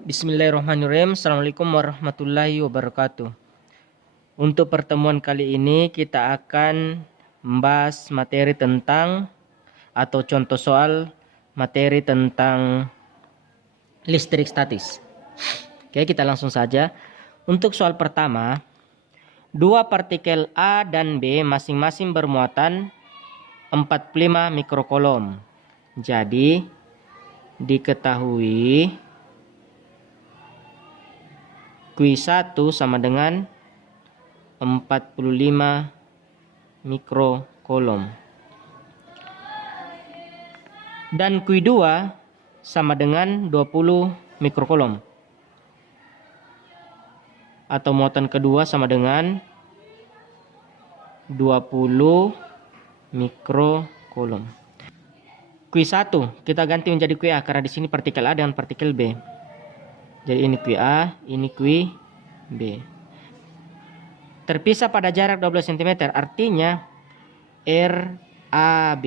Bismillahirrahmanirrahim. Assalamualaikum warahmatullahi wabarakatuh. Untuk pertemuan kali ini kita akan membahas materi tentang atau contoh soal materi tentang listrik statis. Oke, kita langsung saja. Untuk soal pertama, dua partikel A dan B masing-masing bermuatan 45 mikrokolom. Jadi diketahui Q1 sama dengan 45 mikrokolom. Dan Q2 sama dengan 20 mikrokolom. Atau muatan kedua sama dengan 20 mikrokolom. Q1 kita ganti menjadi QA karena di sini partikel A dengan partikel B. Jadi ini QA, ini QB. Terpisah pada jarak 12 cm, artinya RAB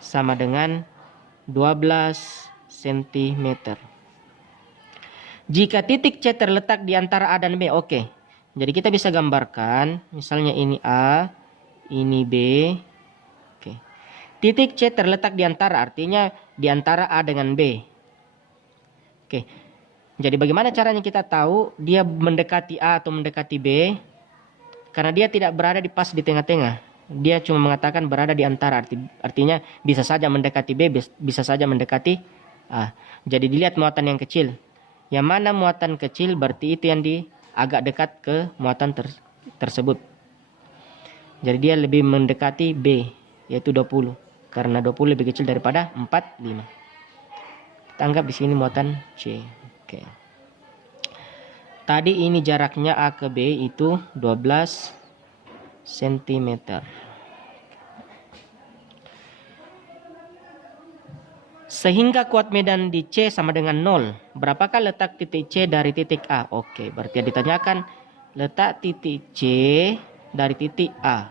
sama dengan 12 cm. Jika titik C terletak di antara A dan B, oke. Jadi kita bisa gambarkan, misalnya ini A, ini B. Oke. Titik C terletak di antara, artinya di antara A dengan B. Oke. Jadi bagaimana caranya kita tahu dia mendekati A atau mendekati B? Karena dia tidak berada pas di tengah-tengah. Dia cuma mengatakan berada di antara. Artinya bisa saja mendekati B, bisa saja mendekati A. Jadi dilihat muatan yang kecil. Yang mana muatan kecil berarti itu yang agak dekat ke muatan tersebut. Jadi dia lebih mendekati B, yaitu 20. Karena 20 lebih kecil daripada 45. Kita anggap di sini muatan C. Oke. Tadi ini jaraknya A ke B itu 12 cm. Sehingga kuat medan di C sama dengan 0. Berapakah letak titik C dari titik A? Oke, berarti ditanyakan letak titik C dari titik A.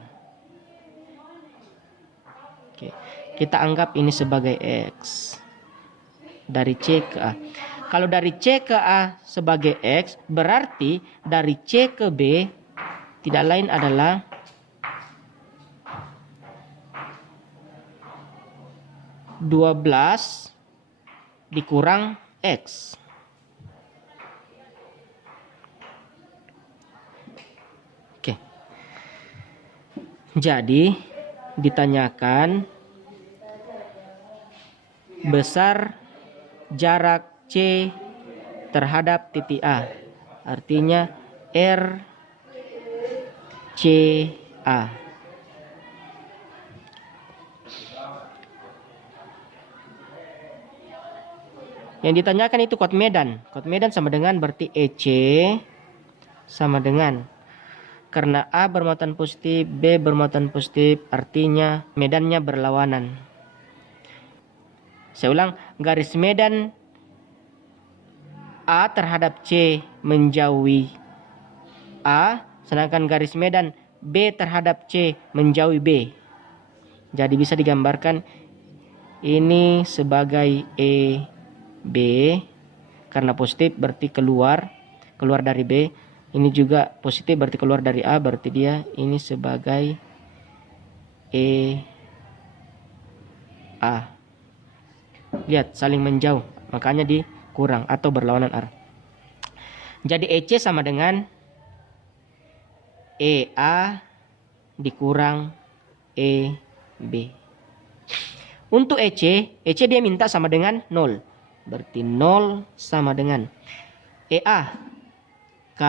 Oke, kita anggap ini sebagai X. Dari C ke A. Kalau dari C ke A sebagai X, berarti dari C ke B tidak lain adalah (12) dikurang X. Oke. Jadi ditanyakan besar jarak C terhadap titik A. Artinya RCA. Yang ditanyakan itu kuat medan. Kuat medan sama dengan berarti EC sama dengan, karena A bermuatan positif, B bermuatan positif, artinya medannya berlawanan. Saya ulang, garis medan A terhadap C menjauhi A, sedangkan garis medan B terhadap C menjauhi B. Jadi bisa digambarkan ini sebagai EB, karena positif berarti keluar dari B. Ini juga positif berarti keluar dari A, berarti dia ini sebagai EA. Lihat, saling menjauh, makanya dikurang atau berlawanan arah. Jadi EC sama dengan EA dikurang EB. Untuk EC dia minta sama dengan 0. Berarti 0 sama dengan EA K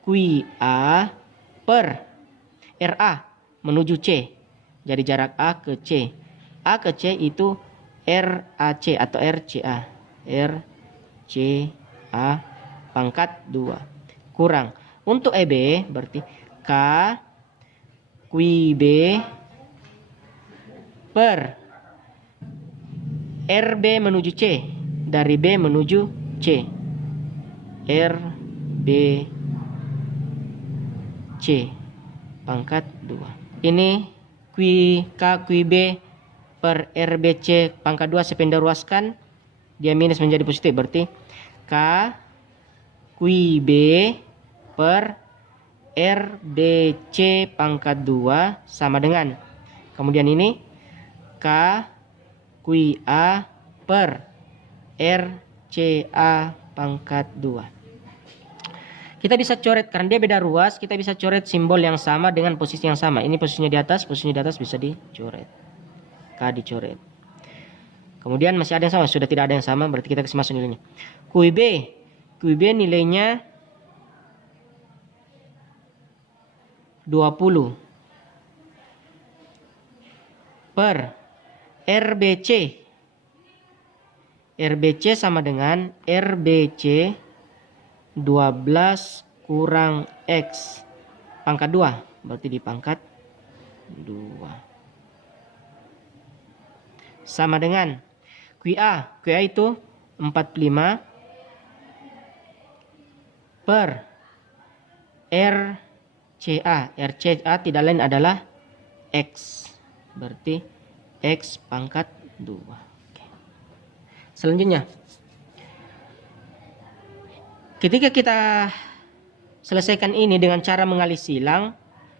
QA per RA menuju C. Jadi jarak A ke C. A ke C itu RAC atau RCA. RCA pangkat 2. Kurang. Untuk EB berarti K QB per RB menuju C. Dari B menuju C. RB C pangkat 2. Ini QB per RBC pangkat 2 saya pindah ruaskan dia minus menjadi positif. Berarti K QB per RBC pangkat 2 sama dengan, kemudian ini K QA per RCA pangkat 2. Kita bisa coret, karena dia beda ruas, kita bisa coret simbol yang sama dengan posisi yang sama. Ini posisinya di atas bisa dicoret. K dicoret. Kemudian masih ada yang sama, sudah tidak ada yang sama, berarti kita kasih masuk nilainya. QB nilainya 20 per RBC sama dengan RBC 12 kurang X pangkat 2, berarti di pangkat 2 sama dengan QA itu 45 per RCA tidak lain adalah X, berarti X pangkat 2. Oke. Selanjutnya, ketika kita selesaikan ini dengan cara mengalih silang,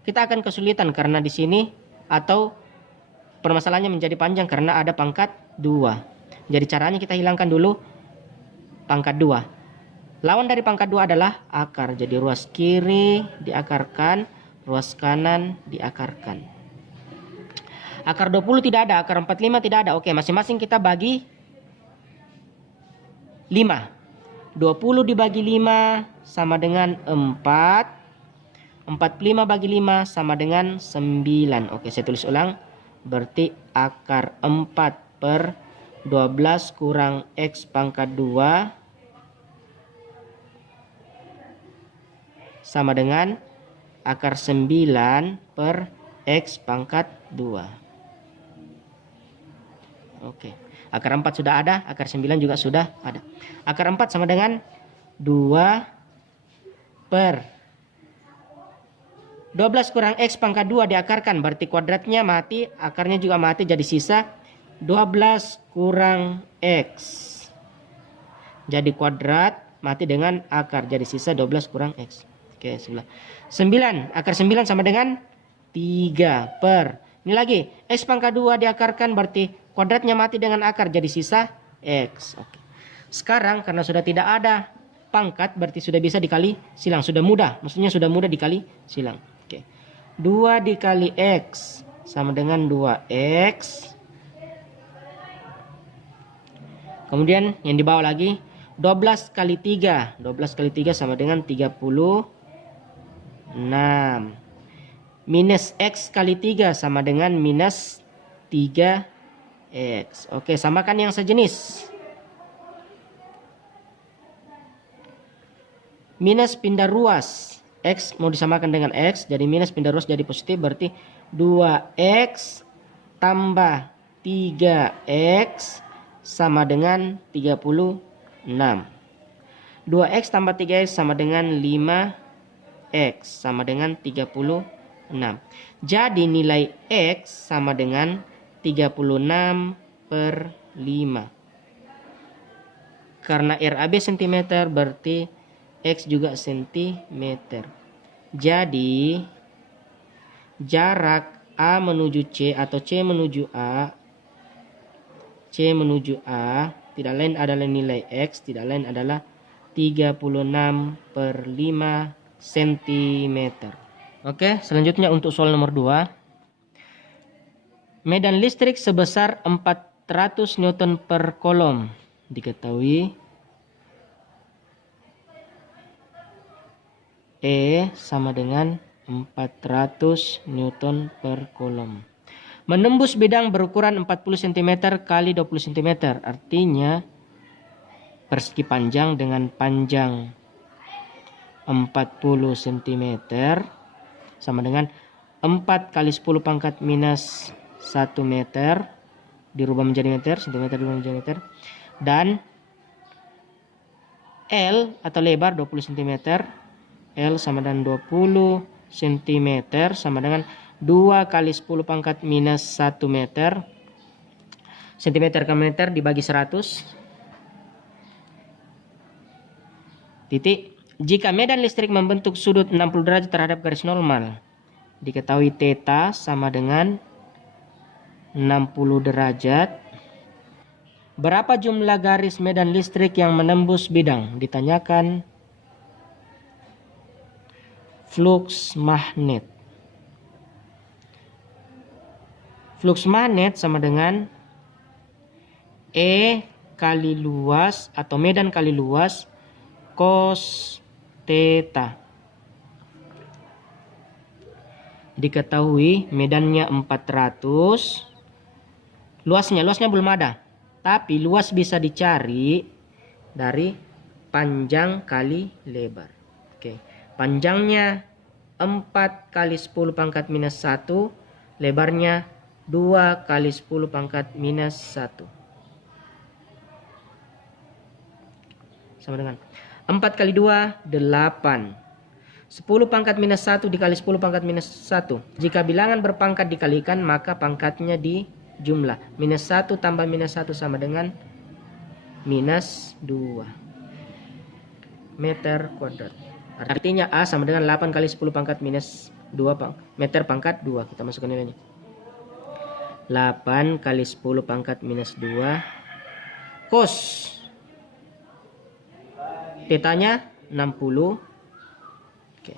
kita akan kesulitan karena di sini, atau permasalahannya menjadi panjang karena ada pangkat 2. Jadi caranya kita hilangkan dulu pangkat 2. Lawan dari pangkat 2 adalah akar. Jadi ruas kiri diakarkan, ruas kanan diakarkan. Akar 20 tidak ada, akar 45 tidak ada. Oke, masing-masing kita bagi 5. 20 dibagi 5 sama dengan 4. 45 bagi 5 sama dengan 9. Oke, saya tulis ulang. Berarti akar 4 per 12 kurang X pangkat 2 sama dengan akar 9 per X pangkat 2. Oke. Akar 4 sudah ada, akar 9 juga sudah ada. Akar 4 sama dengan 2 per 12 kurang X pangkat 2 diakarkan, berarti kuadratnya mati, akarnya juga mati, jadi sisa 12 kurang X. Jadi kuadrat mati dengan akar, jadi sisa 12 kurang X. Oke, 9. Akar 9 sama dengan 3 per, ini lagi, X pangkat 2 diakarkan, berarti kuadratnya mati dengan akar, jadi sisa X. Oke. Sekarang karena sudah tidak ada pangkat, berarti sudah bisa dikali silang. Sudah mudah, maksudnya sudah mudah dikali silang. Oke. 2 dikali X sama dengan 2X. Kemudian yang di bawah lagi, 12 kali 3. 12 kali 3 sama dengan 36. Minus X kali 3 sama dengan minus 3X. Oke, samakan yang sejenis. Minus pindah ruas. X mau disamakan dengan X, jadi minus pindah ruas jadi positif, berarti 2X tambah 3X sama dengan 36. 2X tambah 3X sama dengan 5X sama dengan 36. Jadi nilai X sama dengan 36 per 5. Karena RAB cm, berarti X juga cm. Jadi jarak A menuju C atau C menuju A tidak lain adalah nilai X, tidak lain adalah 36 per 5 cm. Oke, selanjutnya untuk soal nomor 2. Medan listrik sebesar 400 Newton per kolom. Diketahui E sama dengan 400 Newton per kolom. Menembus bidang berukuran 40 cm kali 20 cm. Artinya persegi panjang dengan panjang 40 cm sama dengan 4 kali 10 pangkat minus 1 meter dirubah menjadi meter, cm dirubah menjadi meter, dan L atau lebar 20 cm. L sama dengan 20 cm sama dengan 2 kali 10 pangkat minus 1 meter. Cm ke meter dibagi 100. Titik. Jika medan listrik membentuk sudut 60 derajat terhadap garis normal, diketahui theta sama dengan 60 derajat. Berapa jumlah garis medan listrik yang menembus bidang? Ditanyakan flux magnet. Flux magnet sama dengan E kali luas atau medan kali luas cos theta. Diketahui medannya 400. Luasnya belum ada. Tapi luas bisa dicari dari panjang kali lebar. Oke. Panjangnya 4 kali 10 pangkat minus 1. Lebarnya 2 kali 10 pangkat minus 1. Sama dengan 4 kali 2, 8. 10 pangkat minus 1 dikali 10 pangkat minus 1. Jika bilangan berpangkat dikalikan, maka pangkatnya dijumlah. Minus 1 tambah minus 1 sama dengan minus 2 meter kuadrat. Artinya A sama dengan 8 kali 10 pangkat minus 2 meter pangkat 2. Kita masukkan nilainya. 8 kali 10 pangkat minus 2 cos tetanya 60. Oke.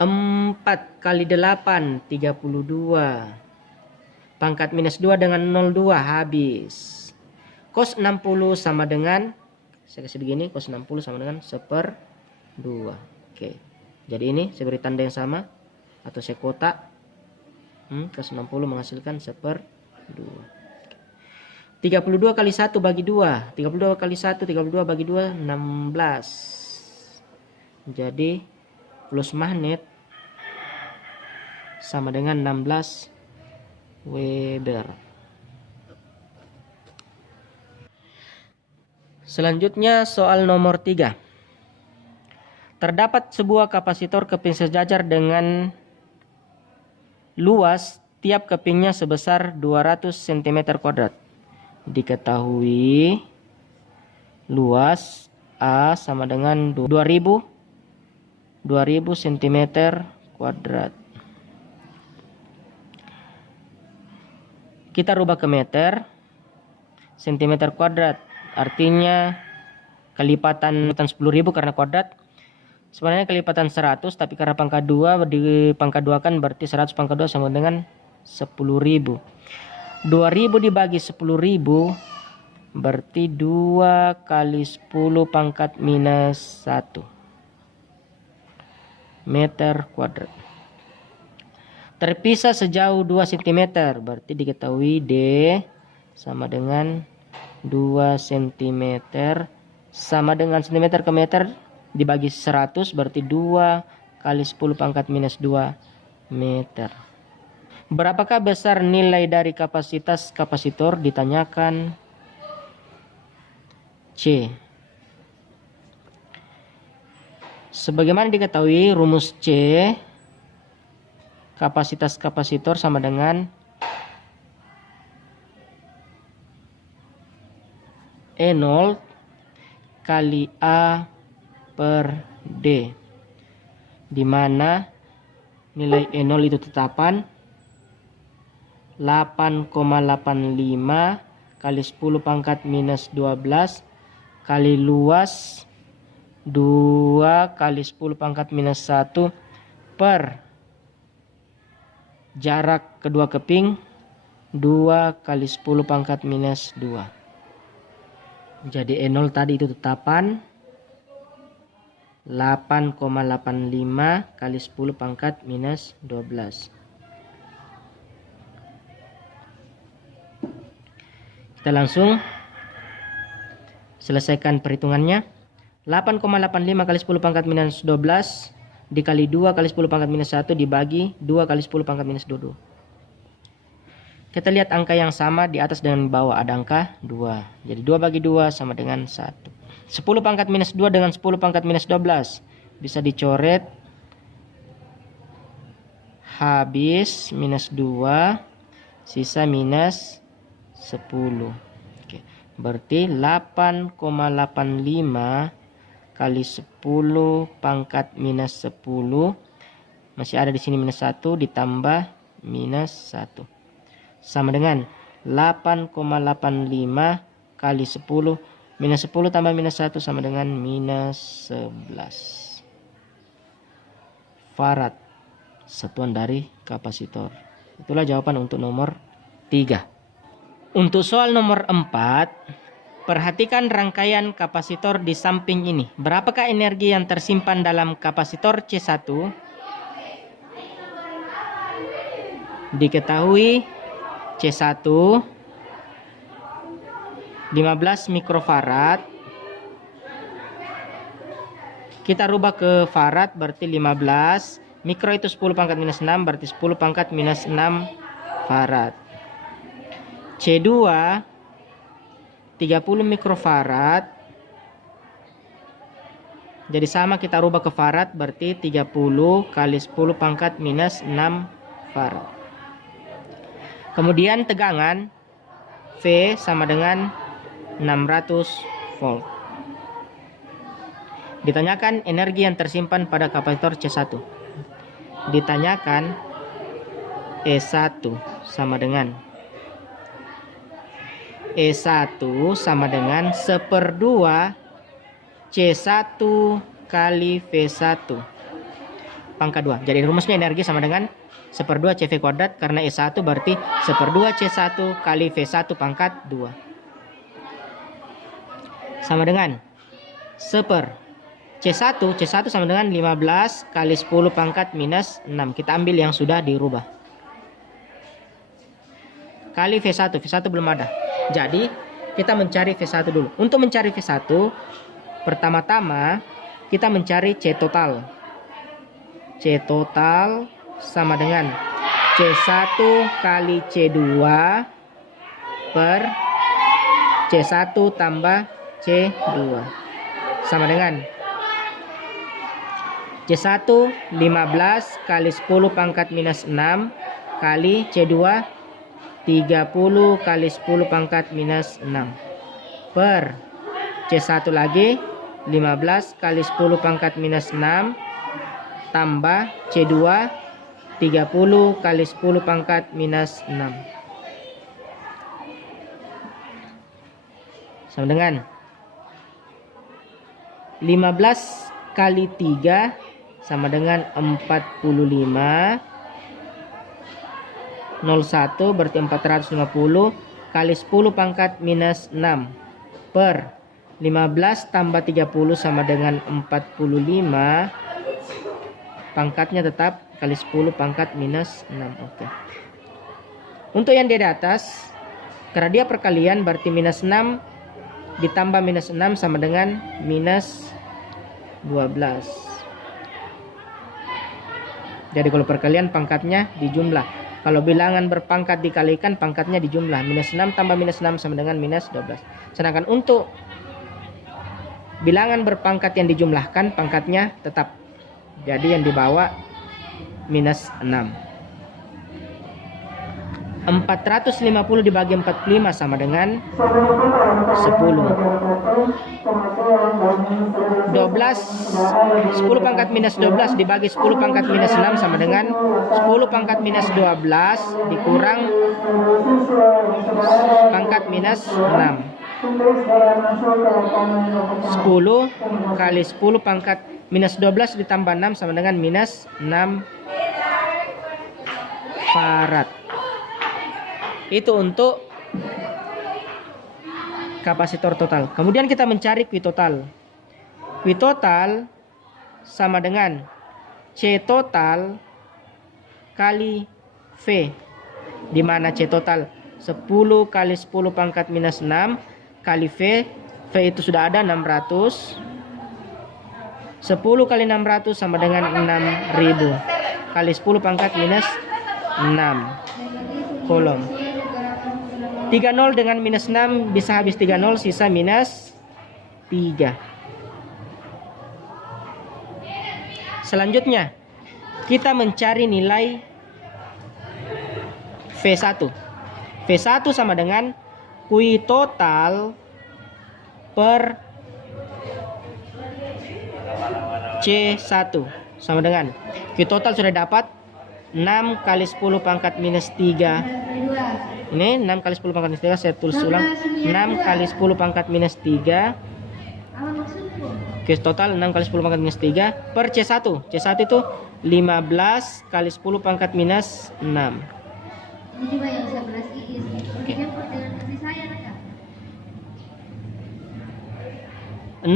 4 kali 8 32. Pangkat minus 2 dengan 02 habis. Cos 60 sama dengan, saya kasih begini, cos 60 sama dengan 1/2. Oke. Jadi ini saya beri tanda yang sama atau saya kotak. Cos 60 menghasilkan 1/2. 32 kali 1 bagi 2. 32 kali 1, 32 bagi 2, 16. Jadi flux magnet sama dengan 16 Weber. Selanjutnya soal nomor 3. Terdapat sebuah kapasitor keping sejajar dengan luas tiap kepingnya sebesar 200 cm². Diketahui luas A sama dengan 2000 cm². Kita rubah ke meter, cm². Artinya kelipatan 10.000 karena kuadrat. Sebenarnya kelipatan 100, tapi karena pangkat 2 dipangkat 2 kan berarti 100 pangkat 2 sama dengan 10.000. 2000 dibagi 10.000 berarti 2 kali 10 pangkat minus 1 meter kuadrat. Terpisah sejauh 2 cm, berarti diketahui D sama dengan 2 cm sama dengan cm ke meter dibagi 100 berarti 2 kali 10 pangkat minus 2 meter. Berapakah besar nilai dari kapasitas kapasitor? Ditanyakan C. Sebagaimana diketahui rumus C, kapasitas kapasitor sama dengan E0 kali A per D, di mana nilai E0 itu tetapan 8,85 kali 10 pangkat minus 12 kali luas 2 kali 10 pangkat minus 1 per jarak kedua keping 2 kali 10 pangkat minus 2. Jadi E0 tadi itu tetapan 8,85 kali 10 pangkat minus 12. Kita langsung selesaikan perhitungannya. 8,85 kali 10 pangkat minus 12 dikali 2 kali 10 pangkat minus 1 dibagi 2 kali 10 pangkat minus 22. Kita lihat angka yang sama di atas dan di bawah, ada angka 2. Jadi 2 bagi 2 sama dengan 1. 10 pangkat minus 2 dengan 10 pangkat minus 12 bisa dicoret. Habis minus 2, sisa minus 10. Oke. Berarti 8,85 kali 10 pangkat minus 10. Masih ada di sini minus 1 ditambah minus 1. Sama dengan 8,85 kali 10. Minus 10 tambah minus 1 sama dengan minus 11. Farad, satuan dari kapasitor. Itulah jawaban untuk nomor 3. Untuk soal nomor 4, perhatikan rangkaian kapasitor di samping ini. Berapakah energi yang tersimpan dalam kapasitor C1? Diketahui C1 15 mikrofarad. Kita rubah ke farad, berarti 15. Mikro itu 10 pangkat minus 6, berarti 10 pangkat minus 6 farad. C2 30 mikrofarad. Jadi sama, kita rubah ke farad, berarti 30 kali 10 pangkat minus 6 farad. Kemudian tegangan V sama dengan 600 volt. Ditanyakan energi yang tersimpan pada kapasitor C1. Ditanyakan E1 sama dengan E1 sama dengan 1/2 C1 kali V1 pangkat 2. Jadi rumusnya energi sama dengan 1/2 CV kuadrat, karena E1 berarti 1/2 C1 kali V1 pangkat 2. Sama dengan 1/. C1 sama dengan 15 kali 10 pangkat minus 6. Kita ambil yang sudah dirubah. Kali V1 belum ada. Jadi kita mencari V1 dulu. Untuk mencari V1, pertama-tama kita mencari C total. C total sama dengan C1 kali C2 per C1 tambah C2. Sama dengan C1 15 kali 10 pangkat minus 6 kali C2 30 kali 10 pangkat minus 6 per C1 lagi 15 kali 10 pangkat minus 6 tambah C2 30 kali 10 pangkat minus 6 sama dengan 15 kali 3 sama dengan 45. 01 berarti 450 kali 10 pangkat minus 6 per 15 tambah 30 sama dengan 45. Pangkatnya tetap kali 10 pangkat minus 6. Oke. Untuk yang di atas, karena dia perkalian berarti minus 6 ditambah minus 6 sama dengan minus 12. Jadi kalau perkalian pangkatnya dijumlah. Kalau bilangan berpangkat dikalikan, pangkatnya dijumlah. Minus 6 tambah minus 6 sama dengan minus 12. Sedangkan untuk bilangan berpangkat yang dijumlahkan, pangkatnya tetap. Jadi yang dibawa minus 6. 450 dibagi 45 sama dengan 10. 10 pangkat minus 12 dibagi 10 pangkat minus 6 sama dengan 10 pangkat minus 12 dikurang pangkat minus 6. 10 kali 10 pangkat minus 12 ditambah 6 sama dengan minus 6 farad. Itu untuk kapasitor total. Kemudian kita mencari Q total. Q total sama dengan C total kali V, di mana C total 10 kali 10 pangkat minus 6 kali V. V itu sudah ada 600. 10 kali 600 sama dengan 6000 kali 10 pangkat minus 6 kolom. 30 dengan minus 6 bisa habis 30, sisa minus 3. Selanjutnya kita mencari nilai V1. V1 sama dengan Q total per C1 sama dengan Q total sudah dapat 6 kali 10 pangkat minus 3. Ini 6 kali 10 pangkat minus 3, saya tulis ulang. 6 kali 10 pangkat minus 3. Q total 6 kali 10 pangkat minus 3 per C1. C1 itu 15 kali 10 pangkat minus 6. Ini juga yang bisa belas iis. Oke. Jemput dengan kasih sayang ya. 6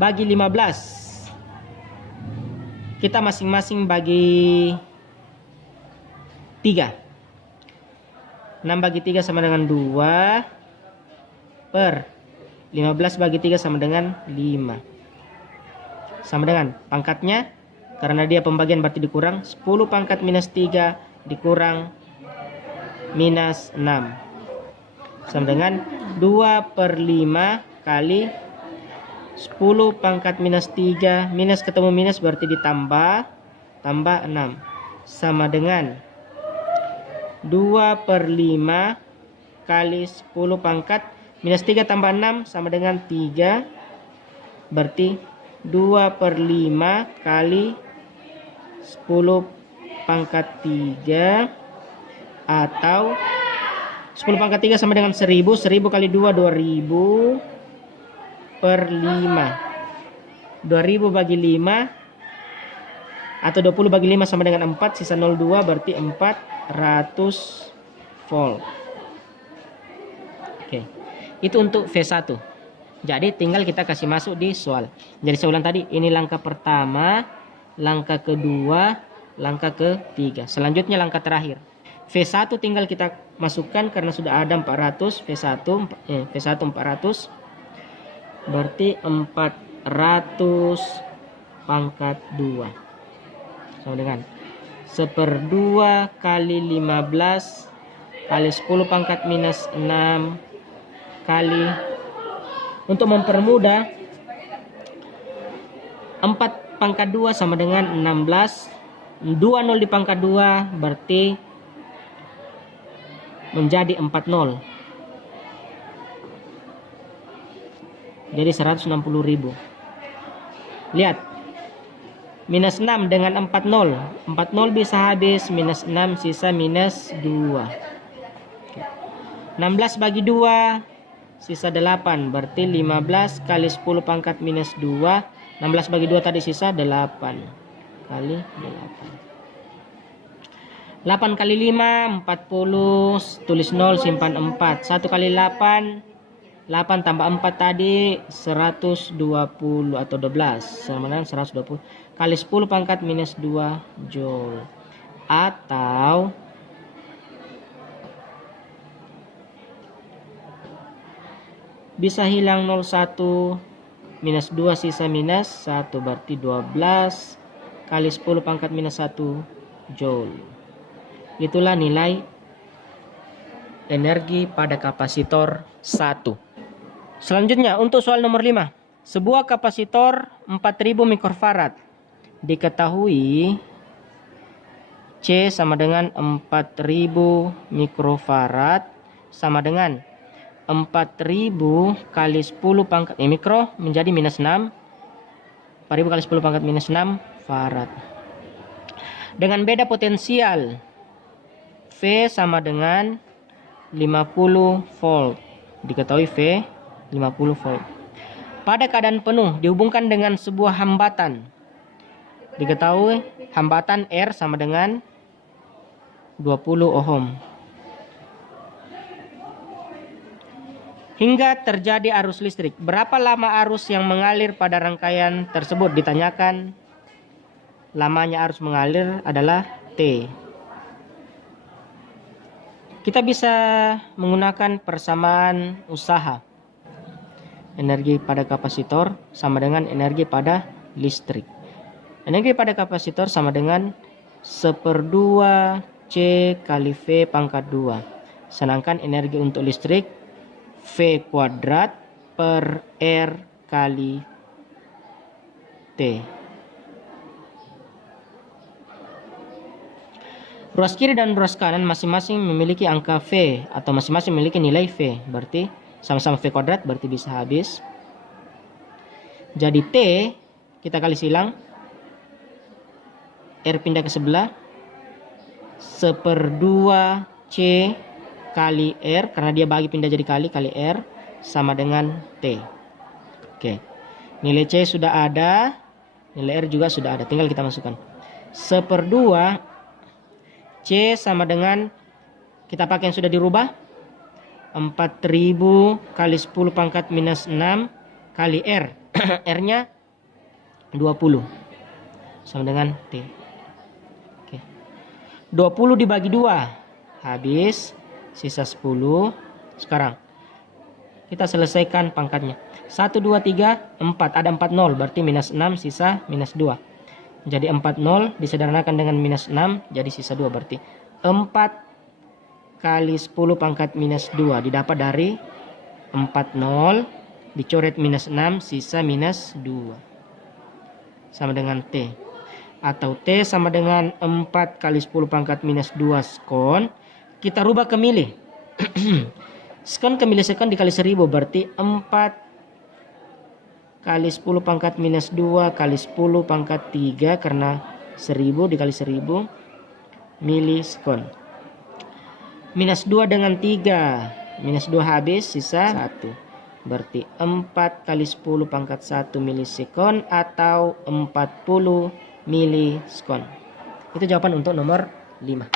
bagi 15. Kita masing-masing bagi 3. 6 bagi 3 sama dengan 2 per 15 bagi 3 sama dengan 5. Sama dengan pangkatnya, karena dia pembagian berarti dikurang 10 pangkat minus 3 dikurang minus 6. Sama dengan 2 per 5 kali 10 pangkat minus 3. Minus ketemu minus berarti ditambah. Tambah 6. Sama dengan 2 per 5 kali 10 pangkat minus 3 tambah 6 sama dengan 3. Berarti 2 per 5 kali 10 pangkat 3. Atau 10 pangkat 3 sama dengan 1000. 1000 kali 2, 2000 per 5. 2000 bagi 5 atau 20 bagi 5 sama dengan 4. Sisa 02 berarti 400 volt. Oke. Itu untuk V1. Jadi tinggal kita kasih masuk di soal. Jadi saya ulang tadi, ini langkah pertama, langkah kedua, langkah ketiga. Selanjutnya langkah terakhir. V1 tinggal kita masukkan karena sudah ada 400. V1 400 berarti 400 pangkat 2 sama dengan 1/2 kali 15 kali 10 pangkat minus 6 kali, untuk mempermudah, 4 pangkat 2 sama dengan 16. 20 di pangkat 2 berarti menjadi 40. Jadi 160.000. Lihat. Minus 6 dengan 40. 40 bisa habis. Minus 6 sisa minus 2. 16 bagi 2. Sisa 8. Berarti 15 kali 10 pangkat minus 2. 16 bagi 2 tadi sisa 8. Kali 8. 8 kali 5. 40. Tulis 0 simpan 4. 1 kali 8. 8 tambah 4 tadi 120 atau 12 sama dengan 120 kali 10 pangkat minus 2 joule. Atau bisa hilang 01 minus 2 sisa minus 1 berarti 12 kali 10 pangkat minus 1 joule. Itulah nilai energi pada kapasitor 1. Selanjutnya untuk soal nomor 5. Sebuah kapasitor 4000 mikrofarad. Diketahui C sama dengan 4000 mikrofarad sama dengan 4000 kali 10 pangkat mikro menjadi minus 6. 4000 kali 10 pangkat minus 6 farad. Dengan beda potensial V sama dengan 50 volt. Diketahui V 50 volt. Pada keadaan penuh dihubungkan dengan sebuah hambatan. Diketahui hambatan R sama dengan 20 ohm. Hingga terjadi arus listrik. Berapa lama arus yang mengalir pada rangkaian tersebut? Ditanyakan. Lamanya arus mengalir adalah T. Kita bisa menggunakan persamaan usaha. Energi pada kapasitor sama dengan energi pada listrik. Energi pada kapasitor sama dengan 1/2 C kali V pangkat 2. Sedangkan energi untuk listrik V kuadrat per R kali T. Ruas kiri dan ruas kanan masing-masing memiliki angka V atau masing-masing memiliki nilai V. Berarti Sama-sama V kuadrat berarti bisa habis. Jadi T kita kali silang. R pindah ke sebelah. 1/2 C kali R, karena dia bagi pindah jadi kali R, sama dengan T. Oke. Nilai C sudah ada. Nilai R juga sudah ada. Tinggal kita masukkan. 1/2 C sama dengan, kita pakai yang sudah dirubah, 4000 kali 10 pangkat minus 6 kali R. R-nya 20. Sama dengan T. Oke. 20 dibagi 2. Habis. Sisa 10. Sekarang. Kita selesaikan pangkatnya. 1, 2, 3, 4. Ada 4 0. Berarti minus 6. Sisa minus 2. Jadi 4 0 disederhanakan dengan minus 6. Jadi sisa 2. Berarti 4 kali 10 pangkat minus 2 didapat dari 40 dicoret minus 6 sisa minus 2 sama dengan T, atau T sama dengan 4 kali 10 pangkat minus 2 sekon. Kita rubah ke mili. Sekon ke milisekon dikali 1000 berarti 4 kali 10 pangkat minus 2 kali 10 pangkat 3, karena 1000 dikali 1000 milisekon. Minus 2 dengan 3. Minus 2 habis, sisa 1. Berarti 4 kali 10 pangkat 1 milisekon atau 40 milisekon. Itu jawaban untuk nomor 5.